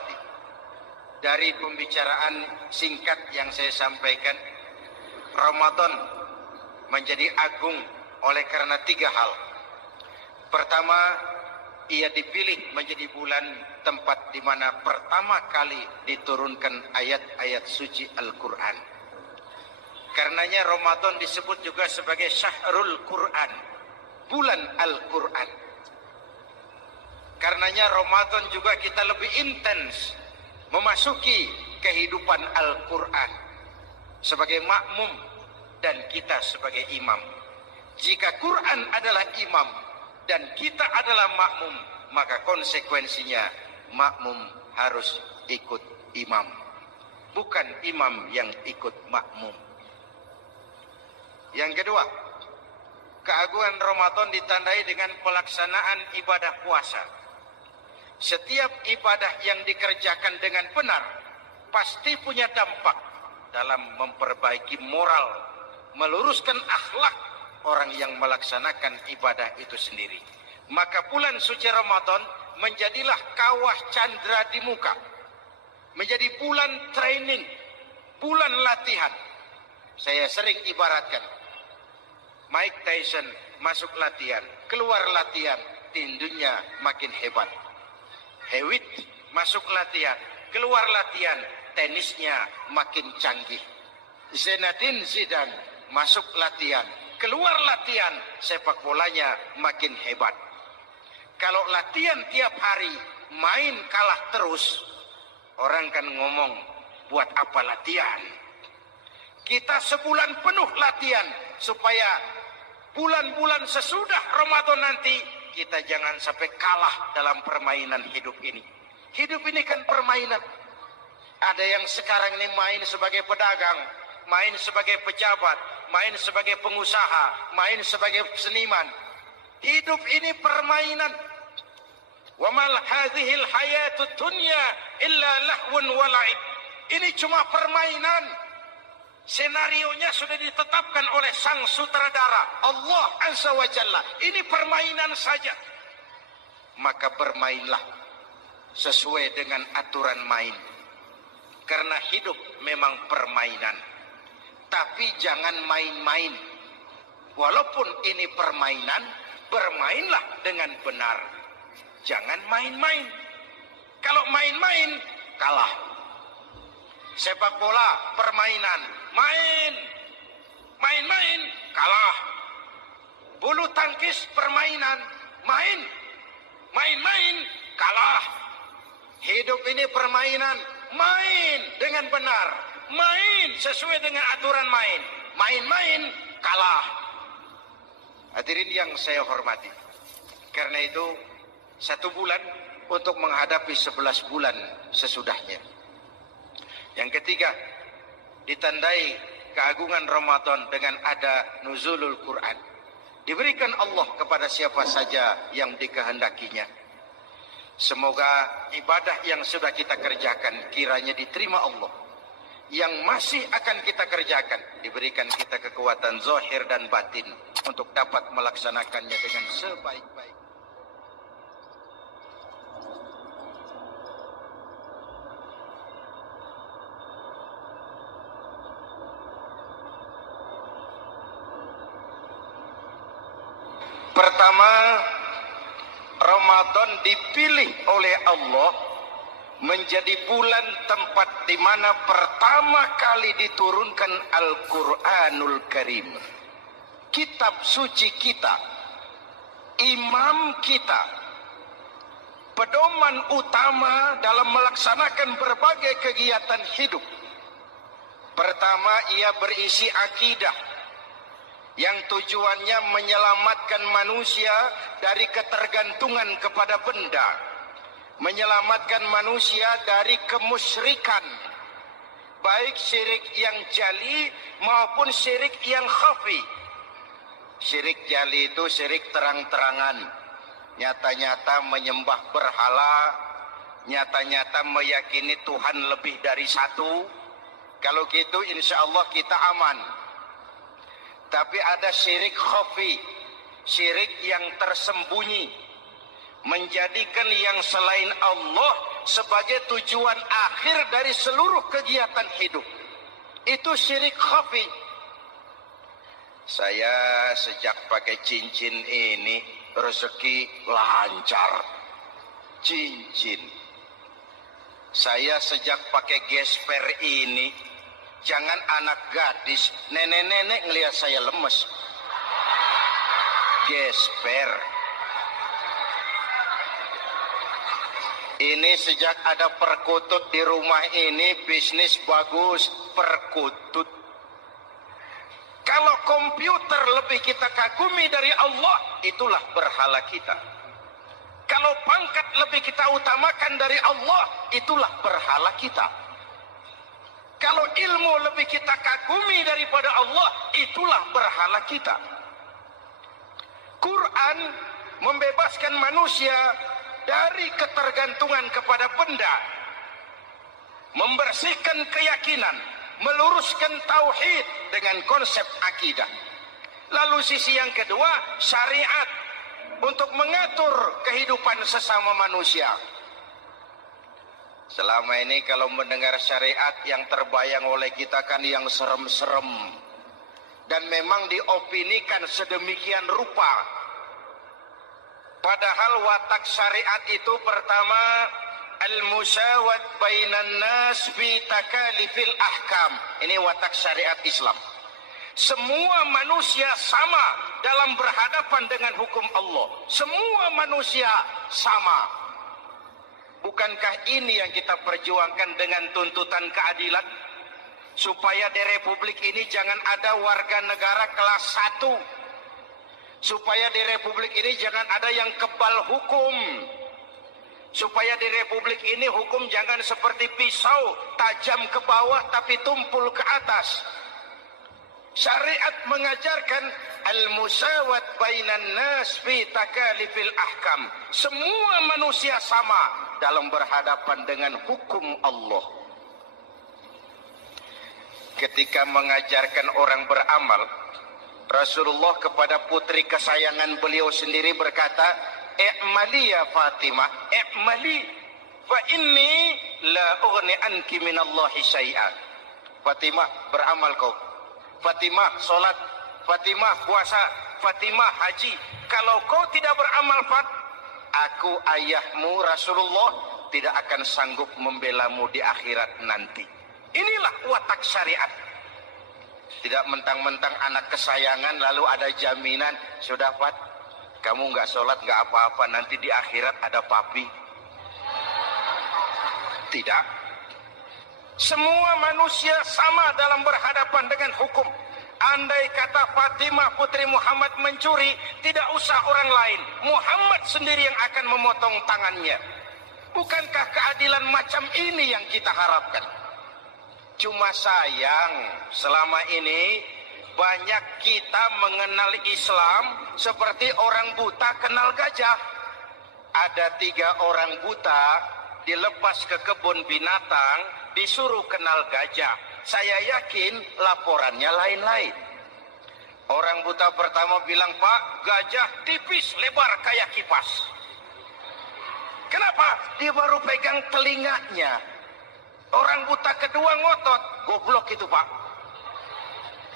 hormati, dari pembicaraan singkat yang saya sampaikan, Ramadan menjadi agung oleh karena 3 hal. Pertama, ia dipilih menjadi bulan tempat di mana pertama kali diturunkan ayat-ayat suci Al-Quran. Karenanya Ramadan disebut juga sebagai Syahrul Quran, bulan Al-Quran. Karenanya Ramadan juga kita lebih intens memasuki kehidupan Al-Quran sebagai makmum dan kita sebagai imam. Jika Quran adalah imam dan kita adalah makmum, maka konsekuensinya makmum harus ikut imam, bukan imam yang ikut makmum. Yang kedua, keagungan Ramadan ditandai dengan pelaksanaan ibadah puasa. Setiap ibadah yang dikerjakan dengan benar pasti punya dampak dalam memperbaiki moral, meluruskan akhlak orang yang melaksanakan ibadah itu sendiri. Maka bulan suci Ramadan menjadilah kawah candra di muka, menjadi bulan training, bulan latihan. Saya sering ibaratkan, Mike Tyson masuk latihan, keluar latihan, tinjunya makin hebat. Hewitt masuk latihan, keluar latihan, tenisnya makin canggih. Zinedine Zidane masuk latihan, keluar latihan, sepak bolanya makin hebat. Kalau latihan tiap hari, main kalah terus, orang kan ngomong, buat apa latihan? Kita sebulan penuh latihan, supaya bulan-bulan sesudah Ramadan nanti, kita jangan sampai kalah dalam permainan hidup ini. Hidup ini kan permainan. Ada yang sekarang ini main sebagai pedagang, main sebagai pejabat, main sebagai pengusaha, main sebagai seniman. Hidup ini permainan. Wa mal hadhil hayatud dunya illa lahwun wa la'ib. Ini cuma permainan. Senarionya sudah ditetapkan oleh sang sutradara Allah Azza wa Jalla. Ini permainan saja. Maka bermainlah sesuai dengan aturan main. Karena hidup memang permainan. Tapi jangan main-main. Walaupun ini permainan, bermainlah dengan benar. Jangan main-main. Kalau main-main, kalah. Sepak bola, permainan. Main-main, kalah. Bulu tangkis, permainan. Main-main, kalah. Hidup ini permainan. Main dengan benar. Main sesuai dengan aturan main. Main-main, kalah. Hadirin yang saya hormati. Karena itu, 1 bulan untuk menghadapi 11 bulan sesudahnya. Yang ketiga, ditandai keagungan Ramadan dengan ada nuzulul Quran. Diberikan Allah kepada siapa saja yang dikehendakinya. Semoga ibadah yang sudah kita kerjakan kiranya diterima Allah. Yang masih akan kita kerjakan, diberikan kita kekuatan zahir dan batin untuk dapat melaksanakannya dengan sebaik-baik. Pertama, Ramadan dipilih oleh Allah menjadi bulan tempat di mana pertama kali diturunkan Al-Quranul Karim. Kitab suci kita, imam kita, pedoman utama dalam melaksanakan berbagai kegiatan hidup. Pertama, ia berisi akidah yang tujuannya menyelamatkan manusia dari ketergantungan kepada benda, menyelamatkan manusia dari kemusyrikan, baik syirik yang jali maupun syirik yang khafi. Syirik jali itu syirik terang-terangan, nyata-nyata menyembah berhala, nyata-nyata meyakini Tuhan lebih dari satu. Kalau gitu insya Allah kita aman. Tapi ada syirik khafi, syirik yang tersembunyi, menjadikan yang selain Allah sebagai tujuan akhir dari seluruh kegiatan hidup. Itu syirik khafi. Saya sejak pakai cincin ini rezeki lancar. Cincin. Saya sejak pakai gesper ini, jangan anak gadis, nenek-nenek ngelihat saya lemes. Gesper. Ini sejak ada perkutut di rumah ini, bisnis bagus, perkutut. Kalau komputer lebih kita kagumi dari Allah, itulah berhala kita. Kalau pangkat lebih kita utamakan dari Allah, itulah berhala kita. Kalau ilmu lebih kita kagumi daripada Allah, itulah berhala kita. Quran membebaskan manusia dari ketergantungan kepada benda, membersihkan keyakinan, meluruskan tauhid dengan konsep akidah. Lalu sisi yang kedua, syariat untuk mengatur kehidupan sesama manusia. Selama ini kalau mendengar syariat, yang terbayang oleh kita kan yang serem-serem, dan memang diopinikan sedemikian rupa. Padahal watak syariat itu pertama, al-musawat bainan nas bi takalifil ahkam. Ini watak syariat Islam. Semua manusia sama dalam berhadapan dengan hukum Allah. Semua manusia sama. Bukankah ini yang kita perjuangkan dengan tuntutan keadilan? Supaya di Republik ini jangan ada warga negara kelas 1. Supaya di Republik ini jangan ada yang kebal hukum. Supaya di Republik ini hukum jangan seperti pisau, tajam ke bawah tapi tumpul ke atas. Syariat mengajarkan al-musawat bainan nas fi takalifil ahkam. Semua manusia sama dalam berhadapan dengan hukum Allah. Ketika mengajarkan orang beramal, Rasulullah kepada putri kesayangan beliau sendiri berkata, "I'mali ya Fatimah, i'mali fa inni la ughni anki minallahi syai'an." Fatimah, beramal kau. Fatimah sholat, Fatimah puasa, Fatimah haji. Kalau kau tidak beramal, aku ayahmu Rasulullah tidak akan sanggup membelamu di akhirat nanti. Inilah watak syariat. Tidak mentang-mentang anak kesayangan lalu ada jaminan, sudah Fat, kamu nggak sholat nggak apa-apa, nanti di akhirat ada papi. Tidak. Semua manusia sama dalam berhadapan dengan hukum. Andai kata Fatimah putri Muhammad mencuri, tidak usah orang lain, Muhammad sendiri yang akan memotong tangannya. Bukankah keadilan macam ini yang kita harapkan? Cuma sayang, selama ini banyak kita mengenal Islam seperti orang buta kenal gajah. Ada 3 orang buta dilepas ke kebun binatang, disuruh kenal gajah. Saya yakin laporannya lain-lain. Orang buta pertama bilang, "Pak, gajah tipis, lebar kayak kipas." Kenapa? Dia baru pegang telinganya. Orang buta kedua ngotot, "Goblok itu Pak.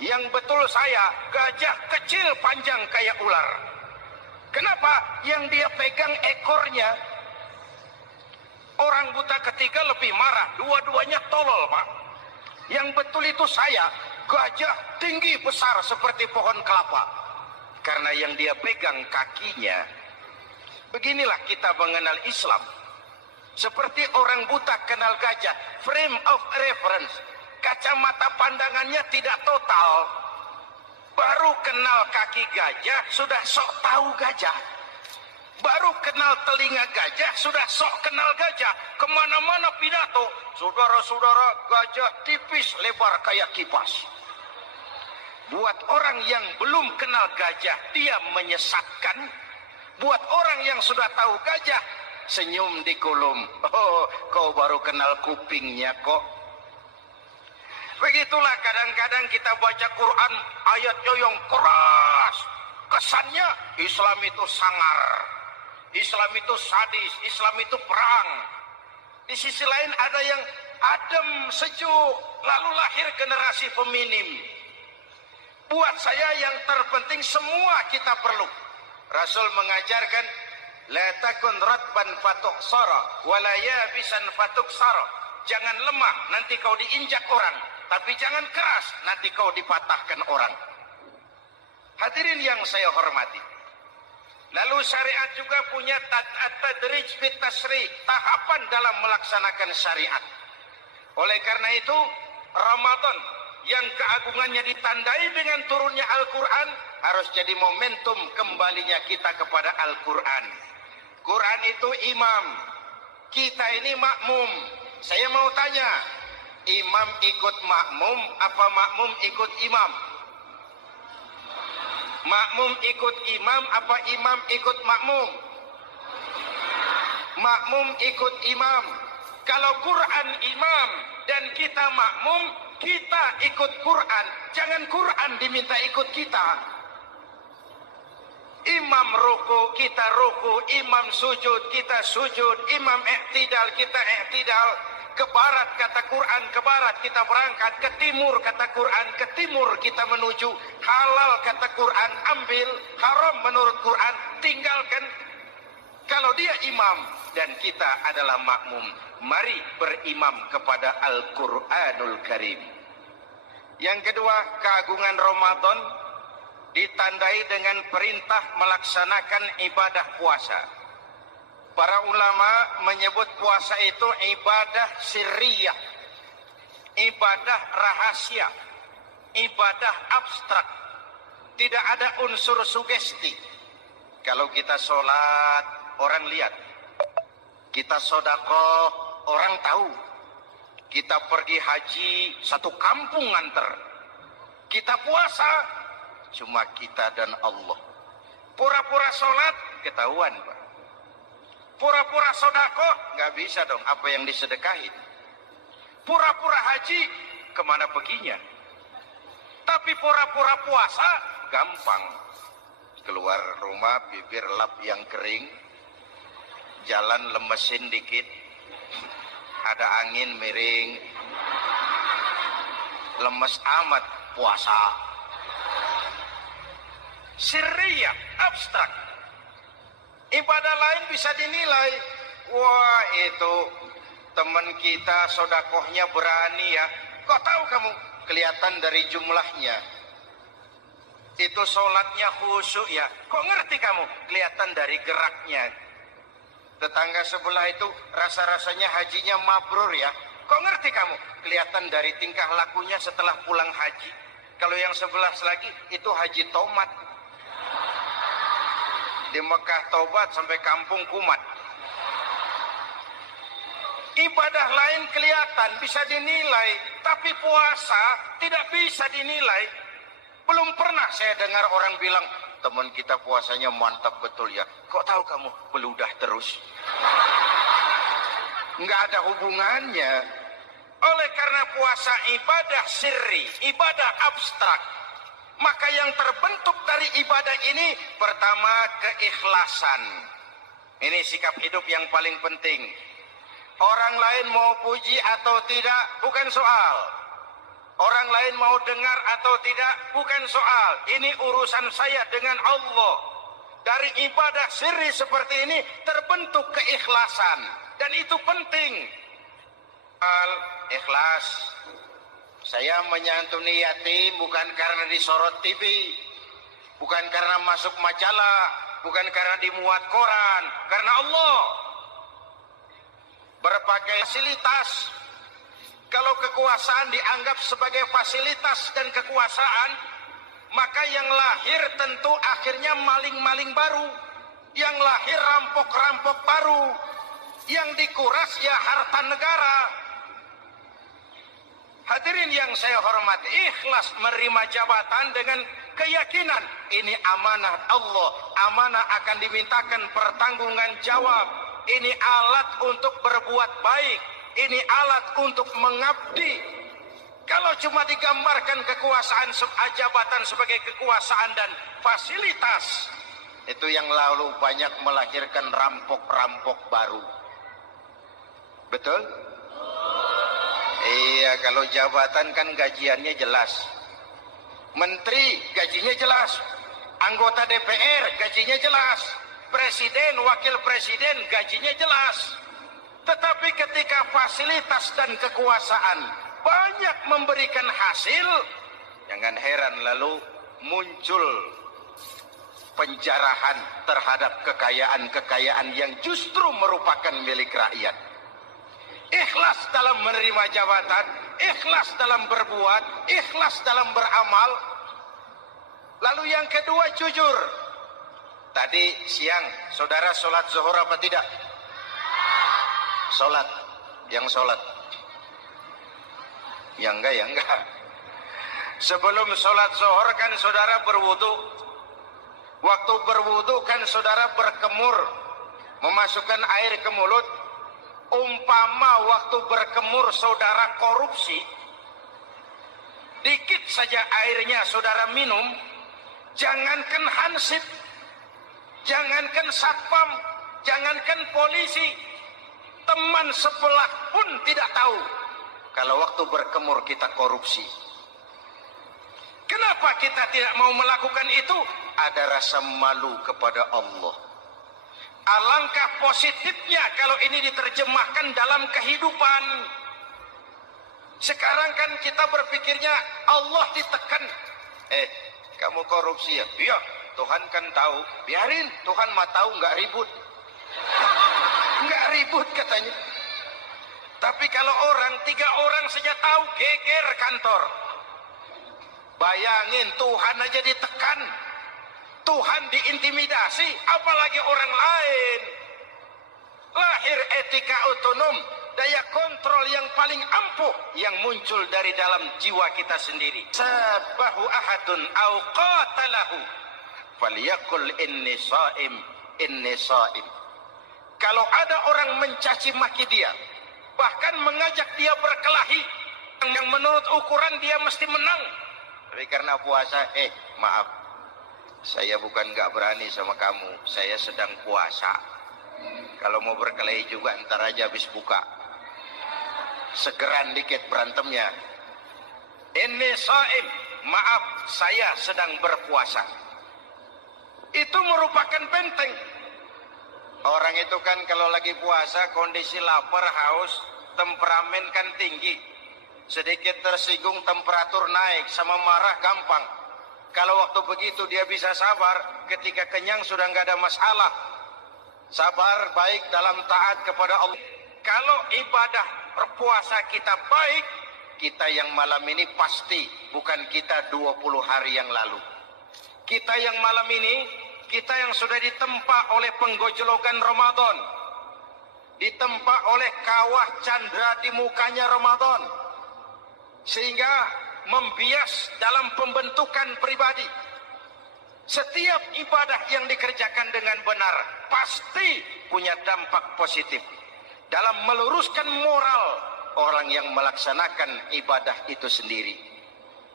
Yang betul saya, gajah kecil panjang kayak ular." Kenapa? Yang dia pegang ekornya. Orang buta ketiga lebih marah, dua-duanya tolol Pak. Yang betul itu saya, gajah tinggi besar seperti pohon kelapa. Karena yang dia pegang kakinya. Beginilah kita mengenal Islam. Seperti orang buta kenal gajah, frame of reference, kacamata pandangannya tidak total. Baru kenal kaki gajah, sudah sok tahu gajah. Baru kenal telinga gajah, sudah sok kenal gajah. Kemana-mana pidato, saudara-saudara, gajah tipis, lebar kayak kipas. Buat orang yang belum kenal gajah, dia menyesatkan. Buat orang yang sudah tahu gajah, senyum di kolom. "Oh, kau baru kenal kupingnya kok." Begitulah kadang-kadang kita baca Quran, ayatnya yang keras. Kesannya Islam itu sangar, Islam itu sadis, Islam itu perang. Di sisi lain ada yang adem, sejuk, lalu lahir generasi feminim. Buat saya yang terpenting semua kita perlu. Rasul mengajarkan, la takun ratban fatuksara, wala yabisan fatuksara. Jangan lemah, nanti kau diinjak orang. Tapi jangan keras, nanti kau dipatahkan orang. Hadirin yang saya hormati. Lalu syariat juga punya at-tadrij fit tasri', tahapan dalam melaksanakan syariat. Oleh karena itu, Ramadan yang keagungannya ditandai dengan turunnya Al-Quran harus jadi momentum kembalinya kita kepada Al-Quran. Quran itu imam, kita ini makmum. Saya mau tanya, imam ikut makmum apa makmum ikut imam? Makmum ikut imam apa imam ikut makmum? Makmum ikut imam. Kalau Quran imam dan kita makmum, kita ikut Quran. Jangan Quran diminta ikut kita. Imam ruku, kita ruku. Imam sujud, kita sujud. Imam i'tidal, kita i'tidal. Ke barat kata Quran, ke barat kita berangkat. Ke timur kata Quran, ke timur kita menuju. Halal kata Quran, ambil. Haram menurut Quran, tinggalkan. Kalau dia imam dan kita adalah makmum, mari berimam kepada Al-Quranul Karim. Yang kedua, keagungan Ramadan ditandai dengan perintah melaksanakan ibadah puasa. Para ulama menyebut puasa itu ibadah sirriyah, ibadah rahasia, ibadah abstrak. Tidak ada unsur sugesti. Kalau kita sholat, orang lihat. Kita sedekah, orang tahu. Kita pergi haji, satu kampung nganter. Kita puasa, cuma kita dan Allah. Pura-pura sholat, ketahuan, Pak. Pura-pura sedekah, nggak bisa dong apa yang disedekahin. Pura-pura haji, kemana perginya? Tapi pura-pura puasa, gampang. Keluar rumah, bibir lap yang kering, jalan lemesin dikit, ada angin miring, lemes amat puasa. Sirriyah, abstrak. Ibadah lain bisa dinilai, wah itu teman kita sodakohnya berani ya. Kok tahu kamu? Kelihatan dari jumlahnya. Itu sholatnya khusyuk ya. Kok ngerti kamu? Kelihatan dari geraknya. Tetangga sebelah itu rasa-rasanya hajinya mabrur ya. Kok ngerti kamu? Kelihatan dari tingkah lakunya setelah pulang haji. Kalau yang sebelah lagi itu haji tomat. Di Mekah tobat sampai kampung kumat. Ibadah lain kelihatan, bisa dinilai. Tapi puasa tidak bisa dinilai. Belum pernah saya dengar orang bilang, teman kita puasanya mantap betul ya. Kok tahu kamu? Beludah terus. Nggak ada hubungannya. Oleh karena puasa ibadah sirri, ibadah abstrak, maka yang terbentuk dari ibadah ini pertama keikhlasan. Ini sikap hidup yang paling penting. Orang lain mau puji atau tidak bukan soal. Orang lain mau dengar atau tidak bukan soal. Ini urusan saya dengan Allah. Dari ibadah sirri seperti ini terbentuk keikhlasan, dan itu penting. Ikhlas. Saya menyantuni yatim bukan karena disorot TV, bukan karena masuk majalah, bukan karena dimuat koran, karena Allah. Berbagai fasilitas. Kalau kekuasaan dianggap sebagai fasilitas dan kekuasaan, maka yang lahir tentu akhirnya maling-maling baru, yang lahir rampok-rampok baru, yang dikuras ya harta negara. Hadirin yang saya hormati, ikhlas menerima jabatan dengan keyakinan ini amanah Allah, amanah akan dimintakan pertanggungan jawab. Ini alat untuk berbuat baik, ini alat untuk mengabdi. Kalau cuma digambarkan kekuasaan jabatan sebagai kekuasaan dan fasilitas, itu yang lalu banyak melahirkan rampok-rampok baru. Betul? Iya, kalau jabatan kan gajiannya jelas. Menteri gajinya jelas. Anggota DPR gajinya jelas. Presiden, wakil presiden gajinya jelas. Tetapi ketika fasilitas dan kekuasaan banyak memberikan hasil, jangan heran lalu muncul penjarahan terhadap kekayaan-kekayaan yang justru merupakan milik rakyat. Ikhlas dalam menerima jabatan, ikhlas dalam berbuat, ikhlas dalam beramal. Lalu yang kedua, jujur. Tadi siang saudara sholat zuhur apa tidak? Sholat. Yang sholat? Yang enggak, ya enggak. Sebelum sholat zuhur kan saudara berwudu. Waktu berwudu kan saudara berkemur, memasukkan air ke mulut. Umpama waktu berkemur saudara korupsi, dikit saja airnya saudara minum, jangankan hansip, jangankan satpam, jangankan polisi, teman sebelah pun tidak tahu kalau waktu berkemur kita korupsi. Kenapa kita tidak mau melakukan itu? Ada rasa malu kepada Allah. Alangkah positifnya kalau ini diterjemahkan dalam kehidupan. Sekarang kan kita berpikirnya Allah ditekan. Kamu korupsi ya? Iya, Tuhan kan tahu. Biarin, Tuhan mah tahu, nggak ribut. Nggak ribut katanya. Tapi kalau orang, 3 orang saja tahu, geger kantor. Bayangin, Tuhan aja ditekan, Tuhan diintimidasi, apalagi orang lain. Lahir etika otonom, daya kontrol yang paling ampuh yang muncul dari dalam jiwa kita sendiri. Sabahu ahadun au qatalahu falyaqul inni shaim, inni shaim. Kalau ada orang mencaci maki dia, bahkan mengajak dia berkelahi yang menurut ukuran dia mesti menang, tapi karena puasa, maaf, saya bukan gak berani sama kamu, saya sedang puasa. Kalau mau berkelahi juga ntar aja habis buka, segeran dikit berantemnya. Ini shaim, maaf, saya sedang berpuasa. Itu merupakan benteng. Orang itu kan kalau lagi puasa kondisi lapar, haus, temperamen kan tinggi. Sedikit tersinggung temperatur naik, sama marah gampang. Kalau waktu begitu dia bisa sabar, ketika kenyang sudah nggak ada masalah. Sabar baik dalam taat kepada Allah. Kalau ibadah berpuasa kita baik, kita yang malam ini pasti bukan kita 20 hari yang lalu. Kita yang malam ini, kita yang sudah ditempa oleh penggojolokan Ramadan, ditempa oleh kawah candra di mukanya Ramadan, sehingga membias dalam pembentukan pribadi. Setiap ibadah yang dikerjakan dengan benar pasti punya dampak positif dalam meluruskan moral orang yang melaksanakan ibadah itu sendiri.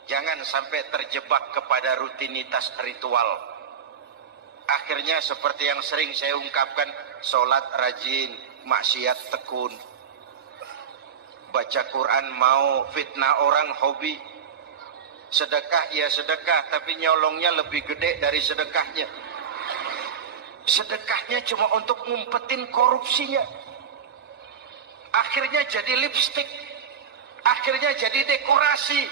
Jangan sampai terjebak kepada rutinitas ritual. Akhirnya seperti yang sering saya ungkapkan, sholat rajin, maksiat tekun. Baca Quran mau, fitnah orang hobi. Sedekah ya sedekah, tapi nyolongnya lebih gede dari sedekahnya. Sedekahnya cuma untuk ngumpetin korupsinya. Akhirnya jadi lipstik, akhirnya jadi dekorasi.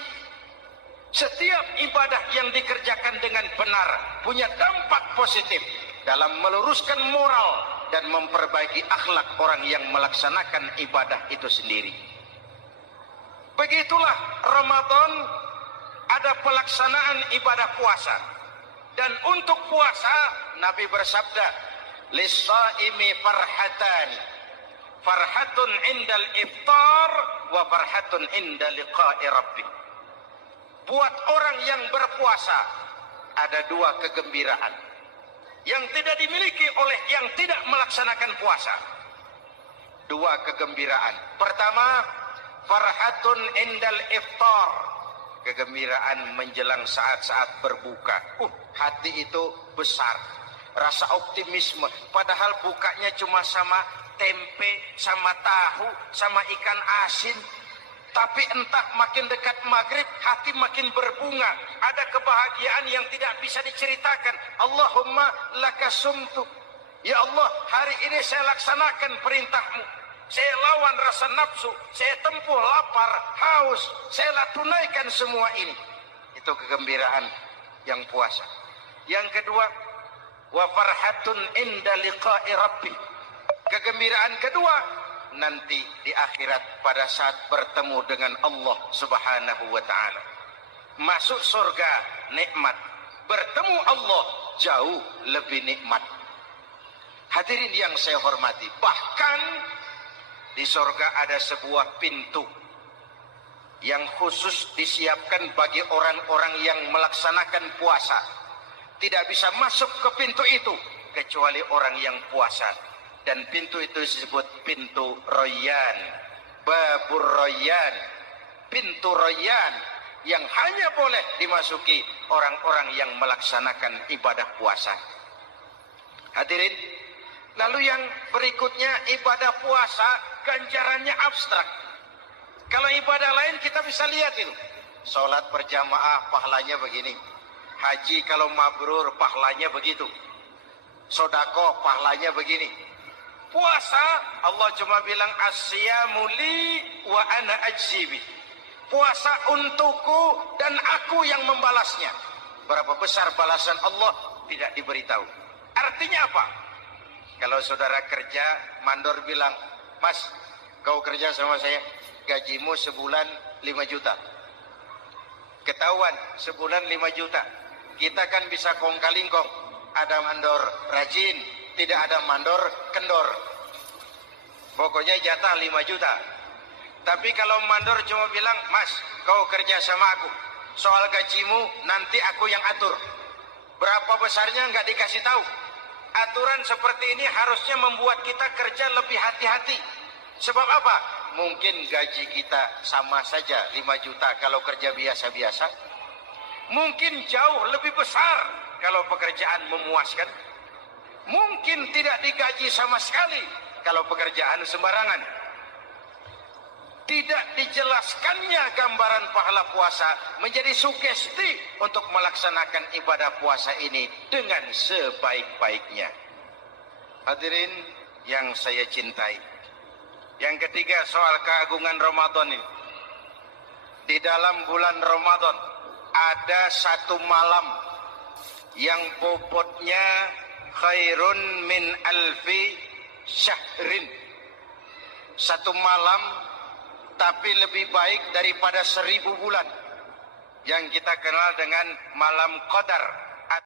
Setiap ibadah yang dikerjakan dengan benar punya dampak positif dalam meluruskan moral dan memperbaiki akhlak orang yang melaksanakan ibadah itu sendiri. Begitulah Ramadan, ada pelaksanaan ibadah puasa. Dan untuk puasa Nabi bersabda, lis-shaimi farhatan, farhatun indal iftar wa farhatun inda liqa'i rabbih. Buat orang yang berpuasa ada 2 kegembiraan yang tidak dimiliki oleh yang tidak melaksanakan puasa. 2 kegembiraan. Pertama, farhatun indal iftar, kegembiraan menjelang saat-saat berbuka. Hati itu besar, rasa optimisme, padahal bukanya cuma sama tempe, sama tahu, sama ikan asin. Tapi entah makin dekat maghrib, hati makin berbunga. Ada kebahagiaan yang tidak bisa diceritakan. Allahumma laka sumtu. Ya Allah, hari ini saya laksanakan perintahmu. Saya lawan rasa nafsu, saya tempuh lapar, haus, saya tunaikan semua ini. Itu kegembiraan yang puasa. Yang kedua, wa farhatun inda liqa'i rabbi. Kegembiraan kedua nanti di akhirat pada saat bertemu dengan Allah Subhanahu wa taala. Masuk surga nikmat, bertemu Allah jauh lebih nikmat. Hadirin yang saya hormati, bahkan di surga ada sebuah pintu yang khusus disiapkan bagi orang-orang yang melaksanakan puasa. Tidak bisa masuk ke pintu itu kecuali orang yang puasa. Dan pintu itu disebut pintu Rayyan, Babur Rayyan, pintu Rayyan yang hanya boleh dimasuki orang-orang yang melaksanakan ibadah puasa. Hadirin, lalu yang berikutnya ibadah puasa ganjarannya abstrak. Kalau ibadah lain kita bisa lihat itu. Sholat berjamaah pahalanya begini. Haji kalau mabrur pahalanya begitu. Sedekah pahalanya begini. Puasa Allah cuma bilang as-siyamu li wa ana ajzibi. Puasa untukku dan aku yang membalasnya. Berapa besar balasan Allah tidak diberitahu. Artinya apa? Kalau saudara kerja, mandor bilang, "Mas, kau kerja sama saya, gajimu sebulan 5 juta." Ketahuan sebulan 5 juta. Kita kan bisa kong-kalingkong. Ada mandor rajin, tidak ada mandor kendor. Pokoknya jatah 5 juta. Tapi kalau mandor cuma bilang, "Mas, kau kerja sama aku. Soal gajimu nanti aku yang atur." Berapa besarnya nggak dikasih tahu. Aturan seperti ini harusnya membuat kita kerja lebih hati-hati. Sebab apa? Mungkin gaji kita sama saja 5 juta kalau kerja biasa-biasa. Mungkin jauh lebih besar kalau pekerjaan memuaskan. Mungkin tidak digaji sama sekali kalau pekerjaan sembarangan. Tidak dijelaskannya gambaran pahala puasa menjadi sugesti untuk melaksanakan ibadah puasa ini dengan sebaik-baiknya. Hadirin yang saya cintai. Yang ketiga soal keagungan Ramadan ini. Di dalam bulan Ramadan ada satu malam yang bobotnya khairun min alfi syahrin. Satu malam tapi lebih baik daripada 1000 bulan. Yang kita kenal dengan malam Qadar.